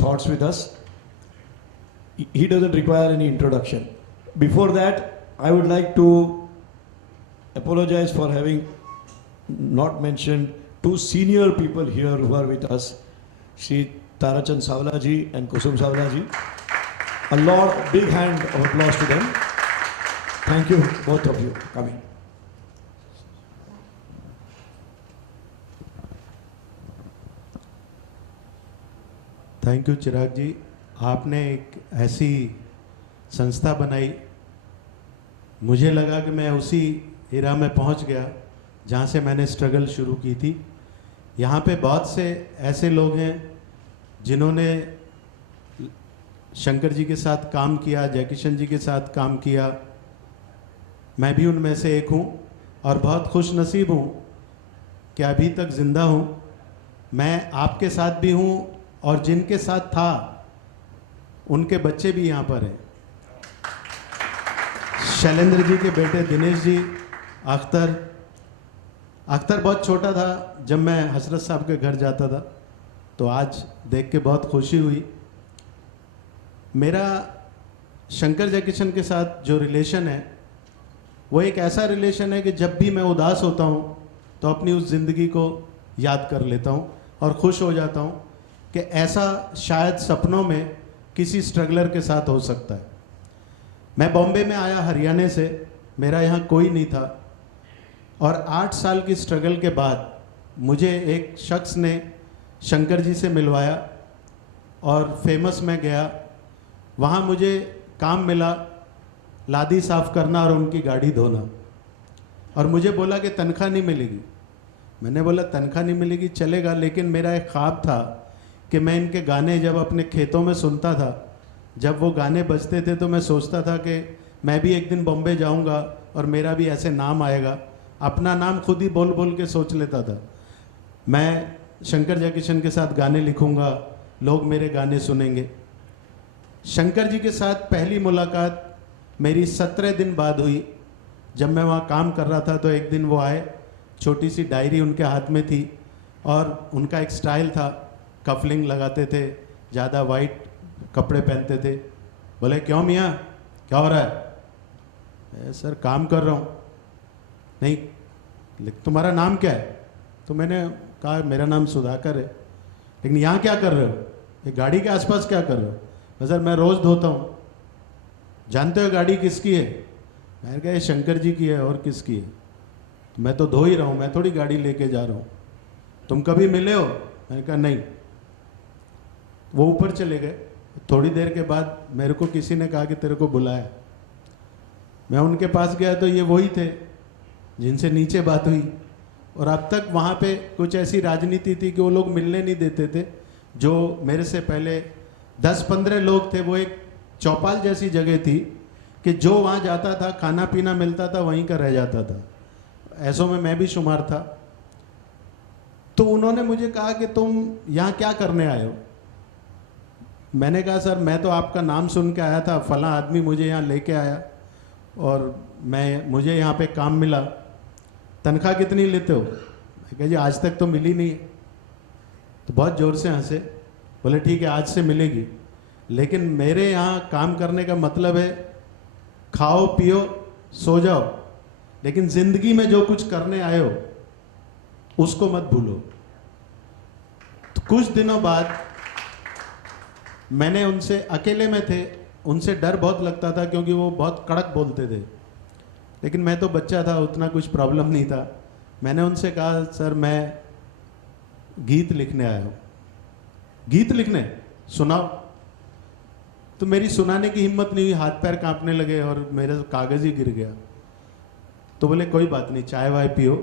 thoughts with us. He doesn't require any introduction. Before that, I would like to apologize for having not mentioned two senior people here who are with us, Shri Tarachand Savla ji and Kusum Savla ji. Big hand of applause to them. Thank you, both of you, coming. Thank you Chirag ji, आपने एक ऐसी संस्था बनाई, मुझे लगा कि मैं उसी एरा में पहुंच गया जहां से मैंने स्ट्रगल शुरू की थी। यहाँ पे बहुत से ऐसे लोग हैं जिन्होंने शंकर जी के साथ काम किया, जयकिशन जी के साथ काम किया, मैं भी उनमें से एक हूँ और बहुत खुश नसीब हूँ कि अभी तक ज़िंदा हूँ। मैं आपके साथ भी हूँ और जिनके साथ था उनके बच्चे भी यहाँ पर हैं। शैलेंद्र जी के बेटे दिनेश जी, अख्तर बहुत छोटा था जब मैं हसरत साहब के घर जाता था, तो आज देख के बहुत खुशी हुई। मेरा शंकर जयकिशन के साथ जो रिलेशन है वो एक ऐसा रिलेशन है कि जब भी मैं उदास होता हूँ तो अपनी उस ज़िंदगी को याद कर लेता हूँ और खुश हो जाता हूँ कि ऐसा शायद सपनों में किसी स्ट्रगलर के साथ हो सकता है। मैं बॉम्बे में आया हरियाणा से, मेरा यहाँ कोई नहीं था और 8 साल की स्ट्रगल के बाद मुझे एक शख्स ने शंकर जी से मिलवाया और फेमस में गया। वहाँ मुझे काम मिला, लादी साफ़ करना और उनकी गाड़ी धोना, और मुझे बोला कि तनख्वाह नहीं मिलेगी। मैंने बोला तनख्वाह नहीं मिलेगी चलेगा, लेकिन मेरा एक ख्वाब था कि मैं इनके गाने जब अपने खेतों में सुनता था, जब वो गाने बजते थे तो मैं सोचता था कि मैं भी एक दिन बॉम्बे जाऊंगा और मेरा भी ऐसे नाम आएगा। अपना नाम खुद ही बोल बोल के सोच लेता था, मैं शंकर जयकिशन के साथ गाने लिखूंगा, लोग मेरे गाने सुनेंगे। शंकर जी के साथ पहली मुलाकात मेरी 17 दिन बाद हुई। जब मैं वहाँ काम कर रहा था तो एक दिन वो आए, छोटी सी डायरी उनके हाथ में थी और उनका एक स्टाइल था, कफलिंग लगाते थे, ज़्यादा वाइट कपड़े पहनते थे। बोले क्यों मियाँ, क्या हो रहा है? सर काम कर रहा हूँ। नहीं, तुम्हारा नाम क्या है? तो मैंने कहा मेरा नाम सुधाकर है। लेकिन यहाँ क्या कर रहे हो, ये गाड़ी के आसपास क्या कर रहे हो? सर मैं रोज़ धोता हूँ। जानते हो गाड़ी किसकी है? मैंने कहा ये शंकर जी की है, और किसकी है? तो मैं तो धो ही रहा हूँ, मैं थोड़ी गाड़ी लेके जा रहा हूँ। तुम कभी मिले हो? मैंने कहा नहीं। वो ऊपर चले गए। थोड़ी देर के बाद मेरे को किसी ने कहा कि तेरे को बुलाया। मैं उनके पास गया तो ये वही थे जिनसे नीचे बात हुई। और अब तक वहाँ पे कुछ ऐसी राजनीति थी कि वो लोग मिलने नहीं देते थे। जो मेरे से पहले 10-15 लोग थे, वो एक चौपाल जैसी जगह थी कि जो वहाँ जाता था, खाना पीना मिलता था, वहीं का रह जाता था। ऐसों में मैं भी शुमार था। तो उन्होंने मुझे कहा कि तुम यहाँ क्या करने आए हो? मैंने कहा सर मैं तो आपका नाम सुन के आया था, फलां आदमी मुझे यहाँ लेके आया और मुझे यहाँ पे काम मिला। तनख्वाह कितनी लेते हो? मैं कहा जी आज तक तो मिली नहीं। तो बहुत ज़ोर से हंसे, बोले ठीक है आज से मिलेगी, लेकिन मेरे यहाँ काम करने का मतलब है खाओ पियो सो जाओ, लेकिन ज़िंदगी में जो कुछ करने आए हो उसको मत भूलो। तो कुछ दिनों बाद मैंने उनसे, अकेले में थे, उनसे डर बहुत लगता था क्योंकि वो बहुत कड़क बोलते थे, लेकिन मैं तो बच्चा था, उतना कुछ प्रॉब्लम नहीं था। मैंने उनसे कहा सर मैं गीत लिखने आया हूँ। गीत लिखने? सुनाओ। तो मेरी सुनाने की हिम्मत नहीं हुई, हाथ पैर कांपने लगे और मेरा कागज़ ही गिर गया। तो बोले कोई बात नहीं, चाय वाय पियो।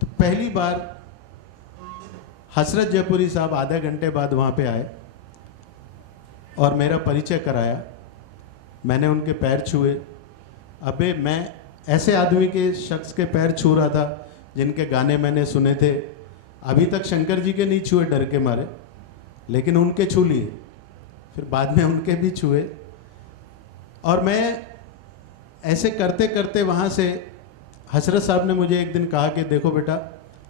तो पहली बार हसरत जयपुरी साहब आधे घंटे बाद वहाँ पे आए और मेरा परिचय कराया। मैंने उनके पैर छुए। अबे मैं ऐसे आदमी के शख्स के पैर छू रहा था जिनके गाने मैंने सुने थे। अभी तक शंकर जी के नहीं छुए डर के मारे, लेकिन उनके छू लिए। फिर बाद में उनके भी छुए। और मैं ऐसे करते करते वहाँ से, हसरत साहब ने मुझे एक दिन कहा कि देखो बेटा,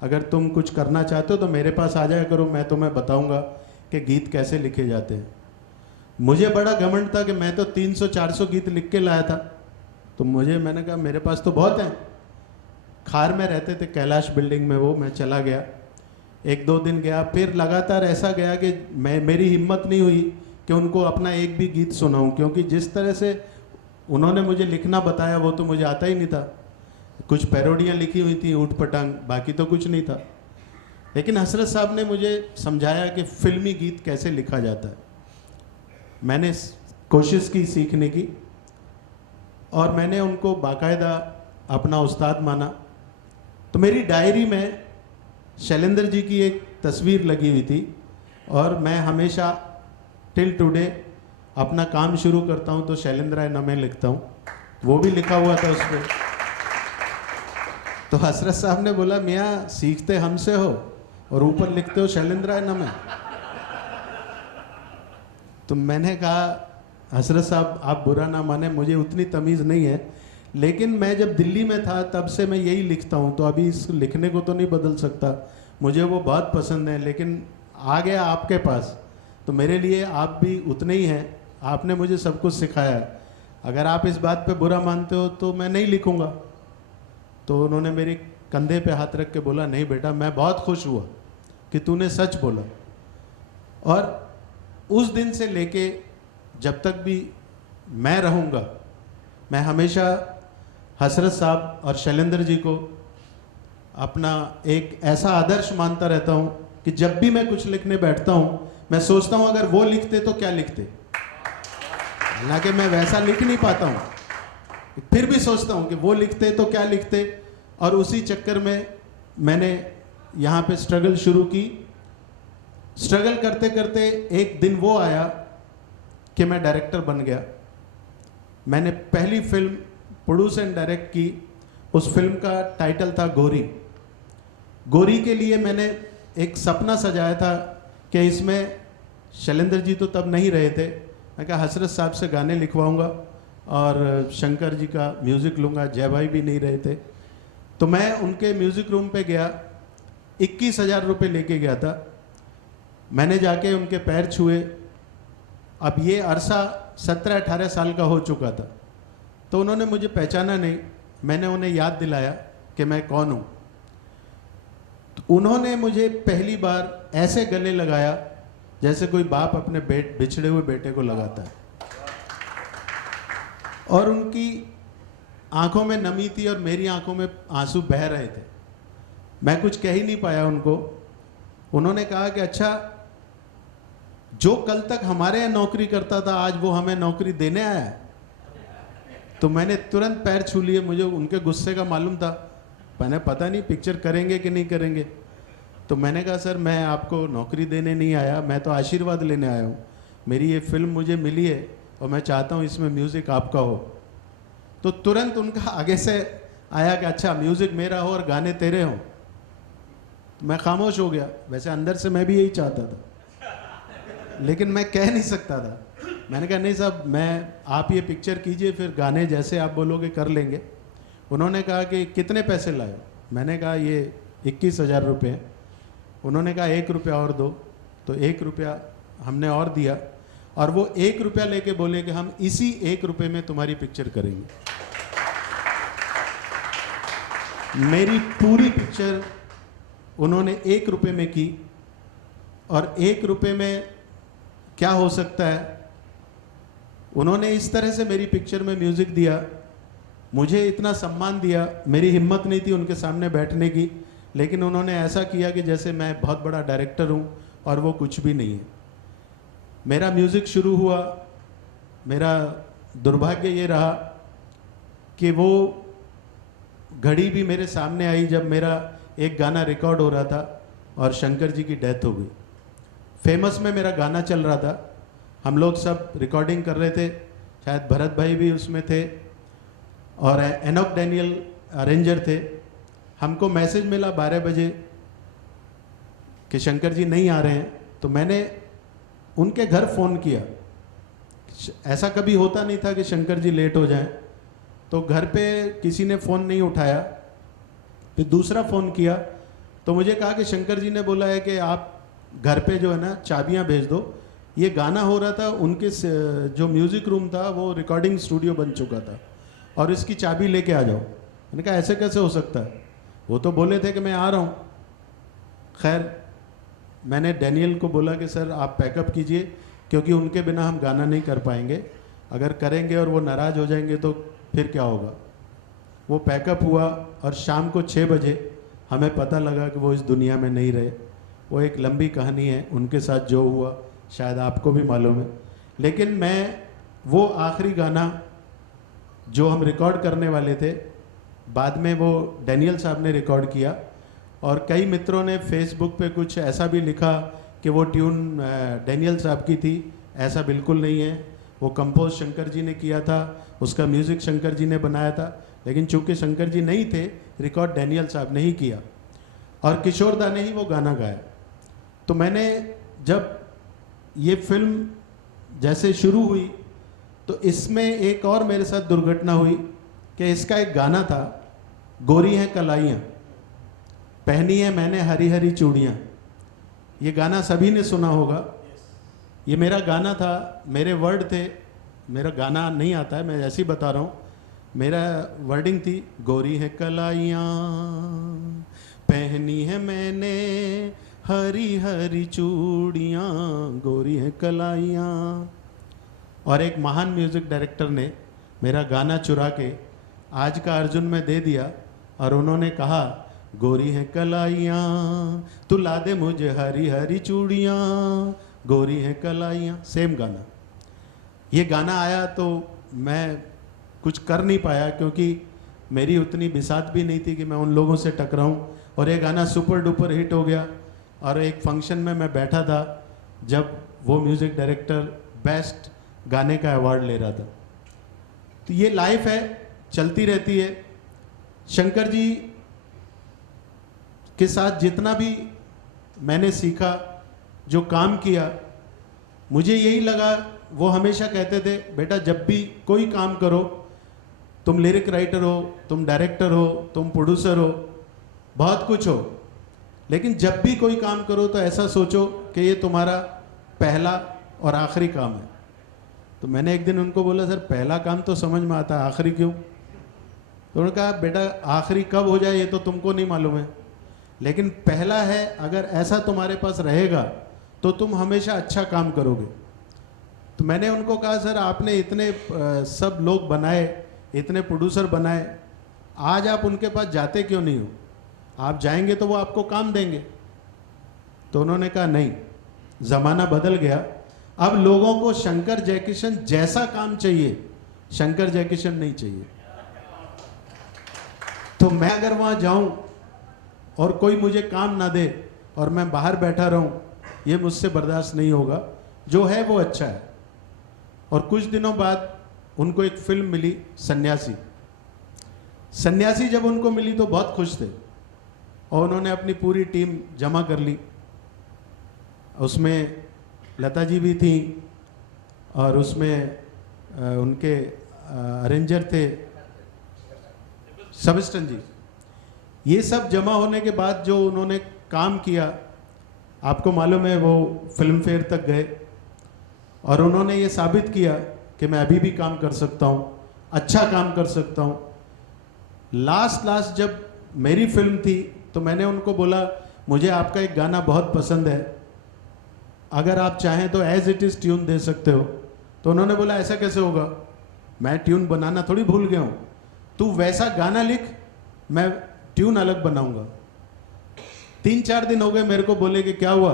अगर तुम कुछ करना चाहते हो तो मेरे पास आ जाया करो, मैं तुम्हें बताऊंगा कि गीत कैसे लिखे जाते हैं। मुझे बड़ा घमंड था कि मैं तो 300-400 गीत लिख के लाया था, तो मैंने कहा मेरे पास तो बहुत हैं। खार में रहते थे कैलाश बिल्डिंग में, वो मैं चला गया, 1-2 दिन गया, फिर लगातार ऐसा गया कि मेरी हिम्मत नहीं हुई कि उनको अपना एक भी गीत सुनाऊं, क्योंकि जिस तरह से उन्होंने मुझे लिखना बताया वो तो मुझे आता ही नहीं था। कुछ पैरोडियाँ लिखी हुई थी ऊट पटांग, बाकी तो कुछ नहीं था। लेकिन हसरत साहब ने मुझे समझाया कि फिल्मी गीत कैसे लिखा जाता है। मैंने कोशिश की सीखने की, और मैंने उनको बाकायदा अपना उस्ताद माना। तो मेरी डायरी में शैलेंद्र जी की एक तस्वीर लगी हुई थी, और मैं हमेशा टिल टुडे अपना काम शुरू करता हूँ तो शैलेंद्र राय नमे लिखता हूँ, वो भी लिखा हुआ था उस पर। तो हसरत साहब ने बोला, मियाँ सीखते हमसे हो और ऊपर लिखते हो शैलेंद्र राय नमे। तो मैंने कहा, हसरत साहब आप बुरा ना माने, मुझे उतनी तमीज़ नहीं है, लेकिन मैं जब दिल्ली में था तब से मैं यही लिखता हूँ, तो अभी इस लिखने को तो नहीं बदल सकता। मुझे वो बहुत पसंद है, लेकिन आ गया आपके पास तो मेरे लिए आप भी उतने ही हैं। आपने मुझे सब कुछ सिखाया है, अगर आप इस बात पे बुरा मानते हो तो मैं नहीं लिखूँगा। तो उन्होंने मेरे कंधे पे हाथ रख के बोला, नहीं बेटा, मैं बहुत खुश हुआ कि तूने सच बोला। और उस दिन से लेके जब तक भी मैं रहूँगा, मैं हमेशा हसरत साहब और शैलेंद्र जी को अपना एक ऐसा आदर्श मानता रहता हूँ कि जब भी मैं कुछ लिखने बैठता हूँ मैं सोचता हूँ अगर वो लिखते तो क्या लिखते। हालांकि मैं वैसा लिख नहीं पाता हूँ, फिर भी सोचता हूँ कि वो लिखते तो क्या लिखते। और उसी चक्कर में मैंने यहाँ पे स्ट्रगल शुरू की। स्ट्रगल करते करते एक दिन वो आया कि मैं डायरेक्टर बन गया। मैंने पहली फिल्म प्रोड्यूस एंड डायरेक्ट की। उस फिल्म का टाइटल था गोरी। गोरी के लिए मैंने एक सपना सजाया था कि इसमें शैलेंद्र जी तो तब नहीं रहे थे। मैं कहा हसरत साहब से गाने लिखवाऊंगा और शंकर जी का म्यूज़िक लूँगा। जय भाई भी नहीं रहे थे, तो मैं उनके म्यूज़िक रूम पे गया, 21,000 रुपये लेके गया था। मैंने जाके उनके पैर छुए। अब ये अरसा 17-18 साल का हो चुका था, तो उन्होंने मुझे पहचाना नहीं। मैंने उन्हें याद दिलाया कि मैं कौन हूँ। तो उन्होंने मुझे पहली बार ऐसे गले लगाया जैसे कोई बाप अपने बिछड़े हुए बेटे को लगाता है, और उनकी आंखों में नमी थी और मेरी आंखों में आंसू बह रहे थे। मैं कुछ कह ही नहीं पाया उनको। उन्होंने कहा कि अच्छा, जो कल तक हमारे यहाँ नौकरी करता था आज वो हमें नौकरी देने आया है। तो मैंने तुरंत पैर छू लिए। मुझे उनके गुस्से का मालूम था, मैंने पता नहीं पिक्चर करेंगे कि नहीं करेंगे। तो मैंने कहा सर, मैं आपको नौकरी देने नहीं आया, मैं तो आशीर्वाद लेने आया हूँ। मेरी ये फिल्म मुझे मिली है और मैं चाहता हूँ इसमें म्यूज़िक आपका हो। तो तुरंत उनका आगे से आया कि अच्छा, म्यूज़िक मेरा हो और गाने तेरे हों। मैं खामोश हो गया। वैसे अंदर से मैं भी यही चाहता था, लेकिन मैं कह नहीं सकता था। मैंने कहा नहीं साहब, आप ये पिक्चर कीजिए, फिर गाने जैसे आप बोलोगे कर लेंगे। उन्होंने कहा कि कितने पैसे लाए? मैंने कहा ये 21,000 रुपये हैं। उन्होंने कहा 1 रुपया और दो। तो 1 रुपया हमने और दिया, और वो 1 रुपया लेके बोले कि हम इसी 1 रुपये में तुम्हारी पिक्चर करेंगे। मेरी पूरी पिक्चर उन्होंने 1 रुपये में की। और 1 रुपये में क्या हो सकता है, उन्होंने इस तरह से मेरी पिक्चर में म्यूज़िक दिया, मुझे इतना सम्मान दिया। मेरी हिम्मत नहीं थी उनके सामने बैठने की, लेकिन उन्होंने ऐसा किया कि जैसे मैं बहुत बड़ा डायरेक्टर हूँ और वो कुछ भी नहीं है। मेरा म्यूज़िक शुरू हुआ। मेरा दुर्भाग्य ये रहा कि वो घड़ी भी मेरे सामने आई जब मेरा एक गाना रिकॉर्ड हो रहा था और शंकर जी की डेथ हो गई। फेमस में मेरा गाना चल रहा था, हम लोग सब रिकॉर्डिंग कर रहे थे, शायद भरत भाई भी उसमें थे और एनोक डैनियल अरेंजर थे। हमको मैसेज मिला 12 बजे कि शंकर जी नहीं आ रहे हैं। तो मैंने उनके घर फ़ोन किया। ऐसा कभी होता नहीं था कि शंकर जी लेट हो जाएं। तो घर पे किसी ने फ़ोन नहीं उठाया। फिर दूसरा फ़ोन किया तो मुझे कहा कि शंकर जी ने बोला है कि आप घर पे जो है ना चाबियां भेज दो। ये गाना हो रहा था उनके जो म्यूज़िक रूम था वो रिकॉर्डिंग स्टूडियो बन चुका था, और इसकी चाबी लेके आ जाओ। मैंने कहा ऐसे कैसे हो सकता है, वो तो बोले थे कि मैं आ रहा हूँ। खैर मैंने डैनियल को बोला कि सर आप पैकअप कीजिए, क्योंकि उनके बिना हम गाना नहीं कर पाएंगे, अगर करेंगे और वो नाराज़ हो जाएंगे तो फिर क्या होगा। वो पैकअप हुआ और शाम को 6 बजे हमें पता लगा कि वो इस दुनिया में नहीं रहे। वो एक लंबी कहानी है, उनके साथ जो हुआ शायद आपको भी मालूम है। लेकिन मैं वो आखिरी गाना जो हम रिकॉर्ड करने वाले थे, बाद में वो डैनियल साहब ने रिकॉर्ड किया, और कई मित्रों ने फेसबुक पे कुछ ऐसा भी लिखा कि वो ट्यून डैनियल साहब की थी। ऐसा बिल्कुल नहीं है, वो कंपोज शंकर जी ने किया था, उसका म्यूज़िक शंकर जी ने बनाया था, लेकिन चूंकि शंकर जी नहीं थे, रिकॉर्ड डैनियल साहब ने ही किया और किशोर दा ने ही वो गाना गाया। तो मैंने जब ये फिल्म जैसे शुरू हुई तो इसमें एक और मेरे साथ दुर्घटना हुई कि इसका एक गाना था, गोरी हैं कलाइयाँ, पहनी है मैंने हरी हरी चूड़ियाँ। ये गाना सभी ने सुना होगा। ये मेरा गाना था, मेरे वर्ड थे, मेरा गाना नहीं आता है, मैं ऐसे ही बता रहा हूँ। मेरा वर्डिंग थी, गोरी है कलाइयाँ पहनी है मैंने हरी हरी चूड़ियाँ, गोरी है कलाइयाँ। और एक महान म्यूज़िक डायरेक्टर ने मेरा गाना चुरा के आज का अर्जुन में दे दिया, और उन्होंने कहा गोरी है कलाइयाँ तू ला दे मुझे हरी हरी चूड़ियाँ, गोरी है कलाइयाँ। सेम गाना। ये गाना आया तो मैं कुछ कर नहीं पाया, क्योंकि मेरी उतनी बिसात भी नहीं थी कि मैं उन लोगों से टकराऊं, और ये गाना सुपर डुपर हिट हो गया। और एक फंक्शन में मैं बैठा था जब वो म्यूज़िक डायरेक्टर बेस्ट गाने का अवार्ड ले रहा था। तो ये लाइफ है, चलती रहती है। शंकर जी के साथ जितना भी मैंने सीखा, जो काम किया, मुझे यही लगा, वो हमेशा कहते थे बेटा जब भी कोई काम करो, तुम लिरिक राइटर हो, तुम डायरेक्टर हो, तुम प्रोड्यूसर हो, बहुत कुछ हो, लेकिन जब भी कोई काम करो तो ऐसा सोचो कि ये तुम्हारा पहला और आखिरी काम है। तो मैंने एक दिन उनको बोला सर पहला काम तो समझ में आता है, आखिरी क्यों? तो उन्होंने कहा बेटा आखिरी कब हो जाए ये तो तुमको नहीं मालूम है, लेकिन पहला है, अगर ऐसा तुम्हारे पास रहेगा तो तुम हमेशा अच्छा काम करोगे। तो मैंने उनको कहा सर आपने इतने सब लोग बनाए, इतने प्रोड्यूसर बनाए, आज आप उनके पास जाते क्यों नहीं हो? आप जाएंगे तो वो आपको काम देंगे। तो उन्होंने कहा नहीं, ज़माना बदल गया, अब लोगों को शंकर जयकिशन जैसा काम चाहिए, शंकर जयकिशन नहीं चाहिए। तो मैं अगर वहाँ जाऊँ और कोई मुझे काम ना दे और मैं बाहर बैठा रहूँ, ये मुझसे बर्दाश्त नहीं होगा। जो है वो अच्छा है। और कुछ दिनों बाद उनको एक फिल्म मिली सन्यासी। सन्यासी जब उनको मिली तो बहुत खुश थे, और उन्होंने अपनी पूरी टीम जमा कर ली। उसमें लता जी भी थी, और उसमें उनके अरेंजर थे सबस्टन जी। ये सब जमा होने के बाद जो उन्होंने काम किया, आपको मालूम है वो फिल्म फेयर तक गए, और उन्होंने ये साबित किया कि मैं अभी भी काम कर सकता हूँ, अच्छा काम कर सकता हूँ। लास्ट जब मेरी फिल्म थी तो मैंने उनको बोला मुझे आपका एक गाना बहुत पसंद है, अगर आप चाहें तो एज इट इज़ ट्यून दे सकते हो। तो उन्होंने बोला ऐसा कैसे होगा, मैं ट्यून बनाना थोड़ी भूल गया हूँ, तू वैसा गाना लिख, मैं ट्यून अलग बनाऊंगा। 3-4 दिन हो गए, मेरे को बोले कि क्या हुआ,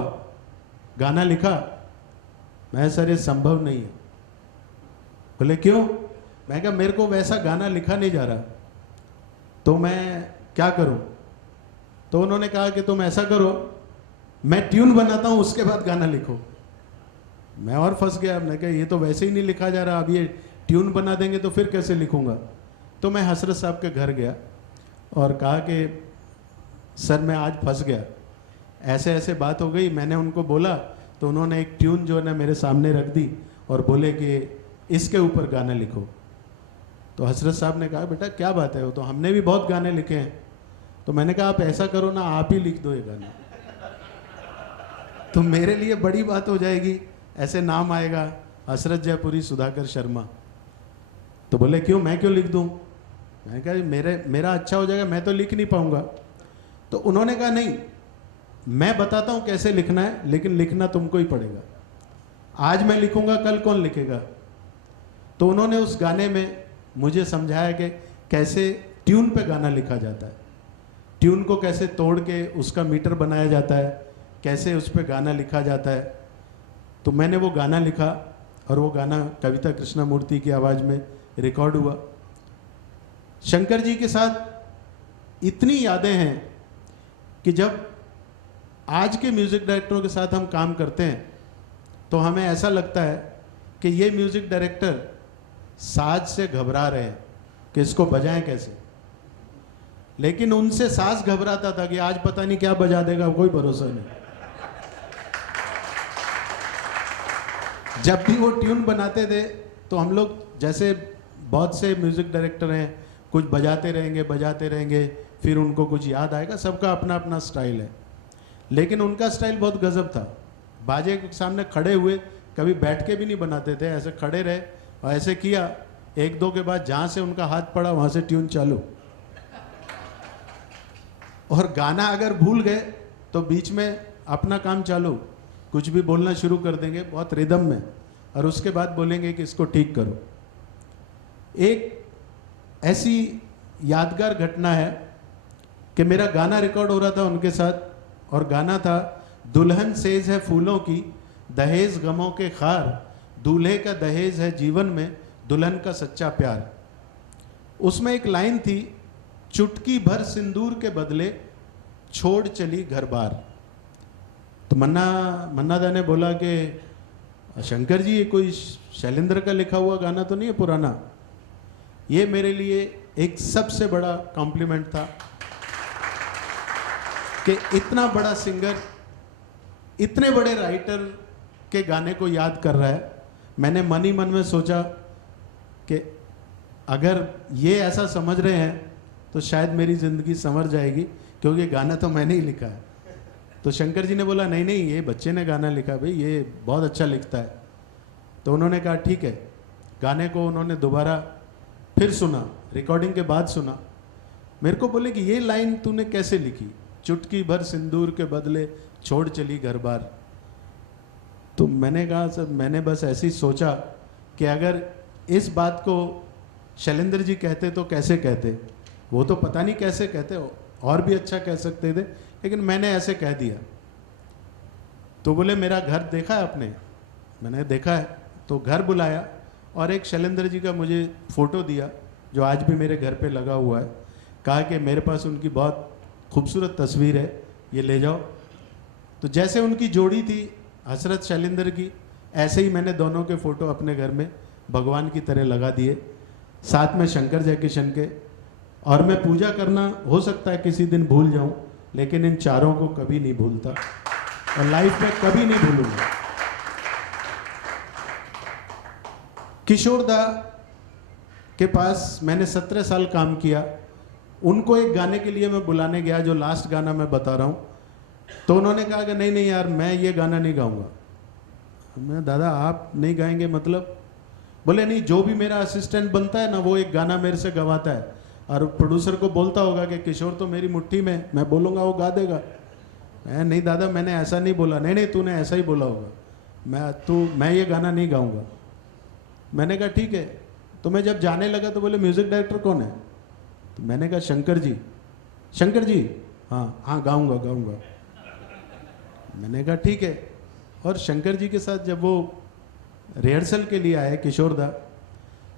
गाना लिखा? मैं सर ये संभव नहीं है। बोले क्यों? मैं कहा मेरे को वैसा गाना लिखा नहीं जा रहा, तो मैं क्या करूं? तो उन्होंने कहा कि तुम ऐसा करो, मैं ट्यून बनाता हूं उसके बाद गाना लिखो। मैं और फंस गया, मैंने कहा ये तो वैसे ही नहीं लिखा जा रहा, अब ये ट्यून बना देंगे तो फिर कैसे लिखूंगा? तो मैं हसरत साहब के घर गया और कहा कि सर मैं आज फंस गया, ऐसे ऐसे बात हो गई। मैंने उनको बोला तो उन्होंने एक ट्यून जो है ना मेरे सामने रख दी और बोले कि इसके ऊपर गाना लिखो। तो हसरत साहब ने कहा बेटा क्या बात है, वो तो हमने भी बहुत गाने लिखे हैं। तो मैंने कहा आप ऐसा करो ना, आप ही लिख दो ये गाना। तो मेरे लिए बड़ी बात हो जाएगी, ऐसे नाम आएगा हसरत जयपुरी सुधाकर शर्मा। तो बोले क्यों, मैं क्यों लिख दूं? मैंने कहा मेरा अच्छा हो जाएगा, मैं तो लिख नहीं पाऊंगा। तो उन्होंने कहा नहीं, मैं बताता हूं कैसे लिखना है, लेकिन लिखना तुमको ही पड़ेगा। आज मैं लिखूंगा, कल कौन लिखेगा? तो उन्होंने उस गाने में मुझे समझाया कि कैसे ट्यून पे गाना लिखा जाता है, ट्यून को कैसे तोड़ के उसका मीटर बनाया जाता है, कैसे उस पर गाना लिखा जाता है। तो मैंने वो गाना लिखा और वो गाना कविता कृष्णमूर्ति की आवाज़ में रिकॉर्ड हुआ। शंकर जी के साथ इतनी यादें हैं कि जब आज के म्यूज़िक डायरेक्टरों के साथ हम काम करते हैं तो हमें ऐसा लगता है कि ये म्यूज़िक डायरेक्टर साज से घबरा रहे हैं कि इसको बजाएं कैसे, लेकिन उनसे साज घबराता था कि आज पता नहीं क्या बजा देगा, कोई भरोसा नहीं। जब भी वो ट्यून बनाते थे तो हम लोग, जैसे बहुत से म्यूज़िक डायरेक्टर हैं, कुछ बजाते रहेंगे, फिर उनको कुछ याद आएगा, सबका अपना अपना स्टाइल है। लेकिन उनका स्टाइल बहुत गजब था। बाजे के सामने खड़े हुए, कभी बैठ के भी नहीं बनाते थे, ऐसे खड़े रहे और ऐसे किया, एक दो के बाद जहाँ से उनका हाथ पड़ा वहाँ से ट्यून चालू। और गाना अगर भूल गए तो बीच में अपना काम चालू, कुछ भी बोलना शुरू कर देंगे बहुत रिदम में, और उसके बाद बोलेंगे कि इसको ठीक करो। एक ऐसी यादगार घटना है कि मेरा गाना रिकॉर्ड हो रहा था उनके साथ, और गाना था दुल्हन सेज है फूलों की, दहेज गमों के खार, दूल्हे का दहेज है जीवन में, दुल्हन का सच्चा प्यार। उसमें एक लाइन थी, चुटकी भर सिंदूर के बदले छोड़ चली घर बार। तो मन्ना दा ने बोला कि शंकर जी ये कोई शैलेंद्र का लिखा हुआ गाना तो नहीं है पुराना? ये मेरे लिए एक सबसे बड़ा कॉम्प्लीमेंट था कि इतना बड़ा सिंगर इतने बड़े राइटर के गाने को याद कर रहा है। मैंने मन ही मन में सोचा कि अगर ये ऐसा समझ रहे हैं तो शायद मेरी ज़िंदगी संवर जाएगी, क्योंकि गाना तो मैंने ही लिखा है। तो शंकर जी ने बोला नहीं नहीं, ये बच्चे ने गाना लिखा, भाई ये बहुत अच्छा लिखता है। तो उन्होंने कहा ठीक है। गाने को उन्होंने दोबारा फिर सुना, रिकॉर्डिंग के बाद सुना। मेरे को बोले कि ये लाइन तूने कैसे लिखी, चुटकी भर सिंदूर के बदले छोड़ चली घर बार। तो मैंने कहा सर, मैंने बस ऐसे ही सोचा कि अगर इस बात को शैलेंद्र जी कहते तो कैसे कहते, वो तो पता नहीं कैसे कहते, और भी अच्छा कह सकते थे, लेकिन मैंने ऐसे कह दिया। तो बोले मेरा घर देखा है आपने? मैंने देखा है। तो घर बुलाया और एक शैलेंद्र जी का मुझे फ़ोटो दिया जो आज भी मेरे घर पे लगा हुआ है। कहा कि मेरे पास उनकी बहुत खूबसूरत तस्वीर है, ये ले जाओ। तो जैसे उनकी जोड़ी थी हसरत शैलेंद्र की, ऐसे ही मैंने दोनों के फ़ोटो अपने घर में भगवान की तरह लगा दिए, साथ में शंकर जयकिशन के। और मैं पूजा करना हो सकता है किसी दिन भूल जाऊं, लेकिन इन चारों को कभी नहीं भूलता और लाइफ में कभी नहीं भूलूंगा। किशोर दा के पास मैंने 17 साल काम किया। उनको एक गाने के लिए मैं बुलाने गया, जो लास्ट गाना मैं बता रहा हूँ। तो उन्होंने कहा कि नहीं नहीं यार, मैं ये गाना नहीं गाऊंगा। मैं, दादा आप नहीं गाएंगे मतलब? बोले नहीं, जो भी मेरा असिस्टेंट बनता है ना, वो एक गाना मेरे से गवाता है और प्रोड्यूसर को बोलता होगा कि किशोर तो मेरी मुट्ठी में, मैं बोलूँगा वो गा देगा। मैं, नहीं दादा मैंने ऐसा नहीं बोला। नहीं नहीं, तूने ऐसा ही बोला होगा, मैं ये गाना नहीं गाऊंगा। मैंने कहा ठीक है। तो मैं जब जाने लगा तो बोले म्यूज़िक डायरेक्टर कौन है? तो मैंने कहा शंकर जी। शंकर जी? हाँ गाऊंगा। मैंने कहा ठीक है। और शंकर जी के साथ जब वो रिहर्सल के लिए आए किशोर दा,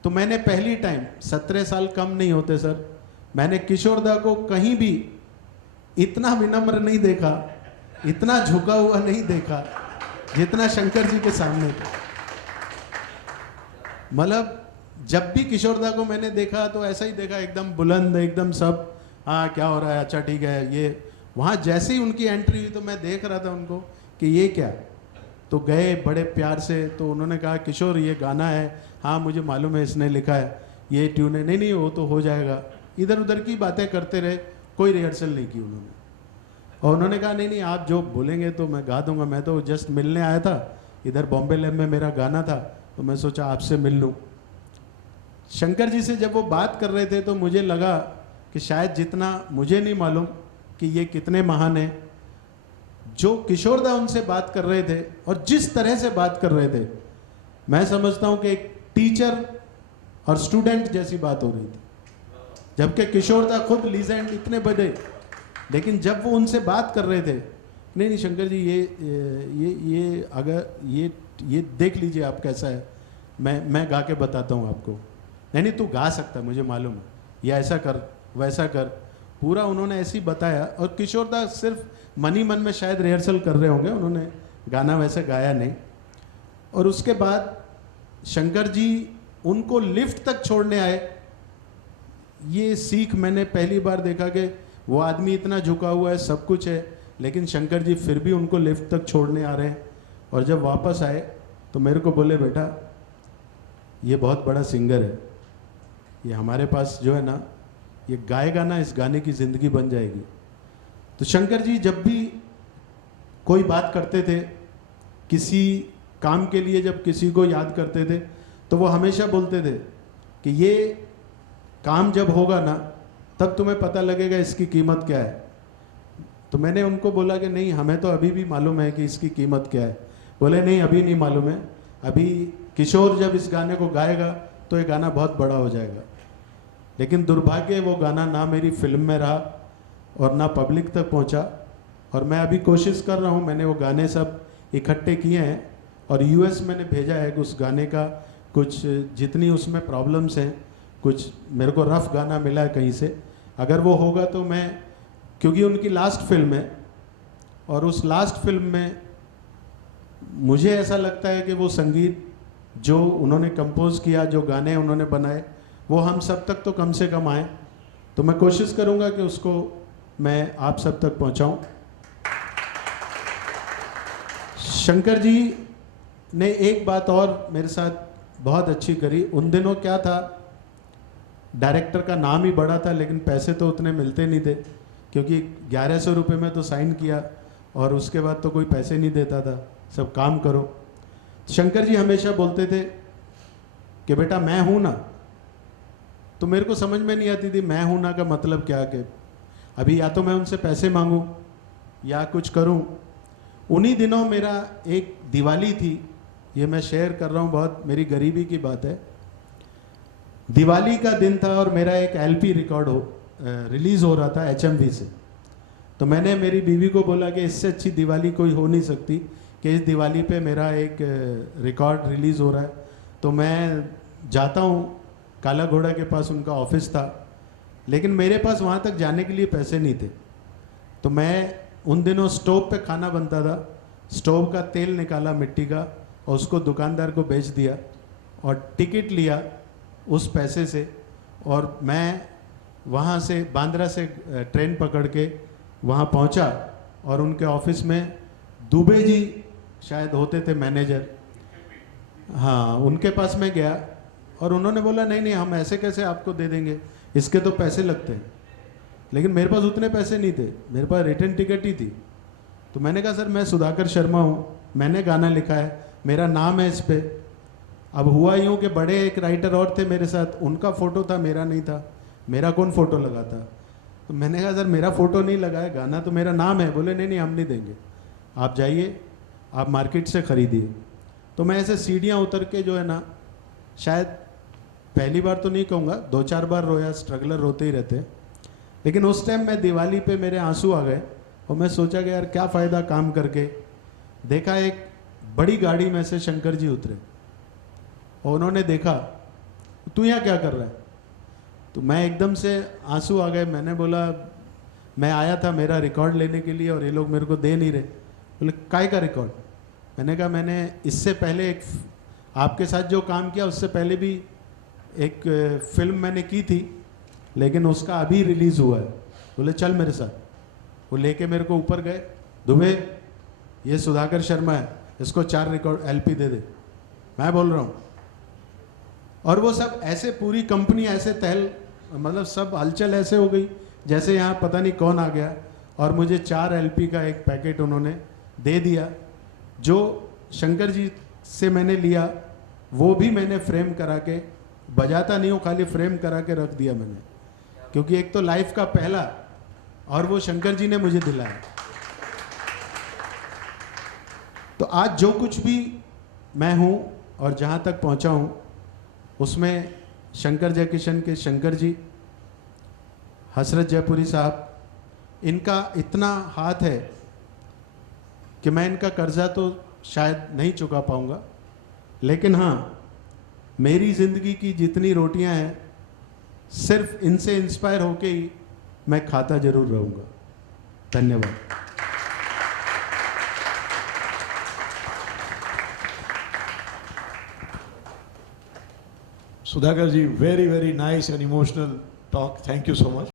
तो मैंने पहली टाइम, 17 साल कम नहीं होते सर, मैंने किशोर दा को कहीं भी इतना विनम्र नहीं देखा, इतना झुका हुआ नहीं देखा जितना शंकर जी के सामने था। मतलब जब भी किशोर दा को मैंने देखा तो ऐसा ही देखा, एकदम बुलंद, एकदम सब, हाँ क्या हो रहा है, अच्छा ठीक है ये। वहाँ जैसे ही उनकी एंट्री हुई तो मैं देख रहा था उनको कि ये क्या। तो गए बड़े प्यार से, तो उन्होंने कहा किशोर ये गाना है। हाँ मुझे मालूम है, इसने लिखा है, ये ट्यून है। नहीं नहीं वो तो हो जाएगा। इधर उधर की बातें करते रहे, कोई रिहर्सल नहीं की उन्होंने। और उन्होंने कहा नहीं नहीं आप जो बोलेंगे तो मैं गा दूंगा, मैं तो जस्ट मिलने आया था, इधर बॉम्बे लैब में मेरा गाना था तो मैं सोचा आपसे मिल लूँ। शंकर जी से जब वो बात कर रहे थे तो मुझे लगा कि शायद जितना मुझे नहीं मालूम कि ये कितने महान हैं, जो किशोरदा उनसे बात कर रहे थे और जिस तरह से बात कर रहे थे, मैं समझता हूँ कि एक टीचर और स्टूडेंट जैसी बात हो रही थी। जबकि किशोरदा खुद लीजेंड इतने बड़े, लेकिन जब वो उनसे बात कर रहे थे, नहीं नहीं शंकर जी ये अगर ये देख लीजिए आप कैसा है, मैं गा के बताता हूँ आपको। नहीं नहीं तू गा सकता है, मुझे मालूम है, ये ऐसा कर वैसा कर, पूरा उन्होंने ऐसे ही बताया। और किशोरदा सिर्फ मन ही मन में शायद रिहर्सल कर रहे होंगे, उन्होंने गाना वैसे गाया नहीं। और उसके बाद शंकर जी उनको लिफ्ट तक छोड़ने आए। ये सीख मैंने पहली बार देखा कि वो आदमी इतना झुका हुआ है, सब कुछ है, लेकिन शंकर जी फिर भी उनको लिफ्ट तक छोड़ने आ रहे हैं। और जब वापस आए तो मेरे को बोले बेटा ये बहुत बड़ा सिंगर है, ये हमारे पास जो है ना ये गाएगा ना, इस गाने की ज़िंदगी बन जाएगी। तो शंकर जी जब भी कोई बात करते थे, किसी काम के लिए जब किसी को याद करते थे, तो वो हमेशा बोलते थे कि ये काम जब होगा ना तब तुम्हें पता लगेगा इसकी कीमत क्या है। तो मैंने उनको बोला कि नहीं हमें तो अभी भी मालूम है कि इसकी कीमत क्या है। बोले नहीं अभी नहीं मालूम है, अभी किशोर जब इस गाने को गाएगा तो ये गाना बहुत बड़ा हो जाएगा। लेकिन दुर्भाग्य वो गाना ना मेरी फिल्म में रहा और ना पब्लिक तक पहुंचा। और मैं अभी कोशिश कर रहा हूं, मैंने वो गाने सब इकट्ठे किए हैं और यूएस मैंने भेजा है उस गाने का, कुछ जितनी उसमें प्रॉब्लम्स हैं, कुछ मेरे को रफ गाना मिला है कहीं से। अगर वो होगा तो मैं, क्योंकि उनकी लास्ट फिल्म है और उस लास्ट फिल्म में मुझे ऐसा लगता है कि वो संगीत जो उन्होंने कंपोज किया, जो गाने उन्होंने बनाए, वो हम सब तक तो कम से कम आए। तो मैं कोशिश करूंगा कि उसको मैं आप सब तक पहुंचाऊं। शंकर जी ने एक बात और मेरे साथ बहुत अच्छी करी। उन दिनों क्या था, डायरेक्टर का नाम ही बड़ा था लेकिन पैसे तो उतने मिलते नहीं थे, क्योंकि 1100 रुपये में तो साइन किया और उसके बाद तो कोई पैसे नहीं देता था, सब काम करो। शंकर जी हमेशा बोलते थे कि बेटा मैं हूं ना। तो मेरे को समझ में नहीं आती थी मैं हूं ना का मतलब क्या, कि अभी या तो मैं उनसे पैसे मांगूं या कुछ करूं। उन्हीं दिनों मेरा एक दिवाली थी, ये मैं शेयर कर रहा हूं, बहुत मेरी गरीबी की बात है। दिवाली का दिन था और मेरा एक एलपी रिलीज हो रहा था HMV से। तो मैंने मेरी बीवी को बोला कि इससे अच्छी दिवाली कोई हो नहीं सकती कि इस दिवाली पे मेरा एक रिकॉर्ड रिलीज़ हो रहा है। तो मैं जाता हूँ, काला घोड़ा के पास उनका ऑफिस था, लेकिन मेरे पास वहाँ तक जाने के लिए पैसे नहीं थे। तो मैं उन दिनों स्टोव पे खाना बनता था, स्टोव का तेल निकाला मिट्टी का और उसको दुकानदार को बेच दिया और टिकट लिया उस पैसे से। और मैं वहाँ से बांद्रा से ट्रेन पकड़ के वहाँ पहुँचा और उनके ऑफिस में दुबे जी शायद होते थे मैनेजर, हाँ उनके पास मैं गया और उन्होंने बोला नहीं नहीं हम ऐसे कैसे आपको दे देंगे, इसके तो पैसे लगते हैं। लेकिन मेरे पास उतने पैसे नहीं थे, मेरे पास रिटर्न टिकट ही थी। तो मैंने कहा सर मैं सुधाकर शर्मा हूँ, मैंने गाना लिखा है, मेरा नाम है इस पर। अब हुआ यूँ कि बड़े एक राइटर और थे मेरे साथ, उनका फ़ोटो था मेरा नहीं था, मेरा कौन फ़ोटो लगाता। तो मैंने कहा सर मेरा फ़ोटो नहीं लगा है, गाना तो मेरा नाम है। बोले नहीं नहीं हम नहीं देंगे, आप जाइए आप मार्केट से ख़रीदिए। तो मैं ऐसे सीढ़ियाँ उतर के जो है ना, शायद पहली बार तो नहीं कहूँगा, 2-4 बार रोया, स्ट्रगलर रोते ही रहते हैं। लेकिन उस टाइम मैं दिवाली पे मेरे आंसू आ गए और मैं सोचा कि यार क्या फ़ायदा काम करके। देखा एक बड़ी गाड़ी में से शंकर जी उतरे और उन्होंने देखा तू यहाँ क्या कर रहा है। तो मैं एकदम से आंसू आ गए। मैंने बोला मैं आया था मेरा रिकॉर्ड लेने के लिए और ये लोग मेरे को दे नहीं रहे। बोले काय का रिकॉर्ड। मैंने कहा मैंने इससे पहले एक आपके साथ जो काम किया उससे पहले भी एक फिल्म मैंने की थी, लेकिन उसका अभी रिलीज़ हुआ है। बोले चल मेरे साथ। वो लेके मेरे को ऊपर गए, दुबे ये सुधाकर शर्मा है, इसको 4 रिकॉर्ड LP दे दे। मैं बोल रहा हूँ और वो सब ऐसे, पूरी कंपनी ऐसे तहल, मतलब सब हलचल ऐसे हो गई जैसे यहाँ पता नहीं कौन आ गया। और मुझे 4 LP का एक पैकेट उन्होंने दे दिया। जो शंकर जी से मैंने लिया वो भी मैंने फ्रेम करा के, बजाता नहीं हूँ, खाली फ्रेम करा के रख दिया मैंने, क्योंकि एक तो लाइफ का पहला और वो शंकर जी ने मुझे दिलाया। तो आज जो कुछ भी मैं हूँ और जहाँ तक पहुँचा हूँ उसमें शंकर जयकिशन के शंकर जी, हसरत जयपुरी साहब, इनका इतना हाथ है कि मैं इनका कर्जा तो शायद नहीं चुका पाऊंगा, लेकिन हाँ, मेरी ज़िंदगी की जितनी रोटियां हैं सिर्फ इनसे इंस्पायर होके ही मैं खाता जरूर रहूंगा। धन्यवाद। Sudhakar ji, very, very nice and emotional talk. Thank you so much.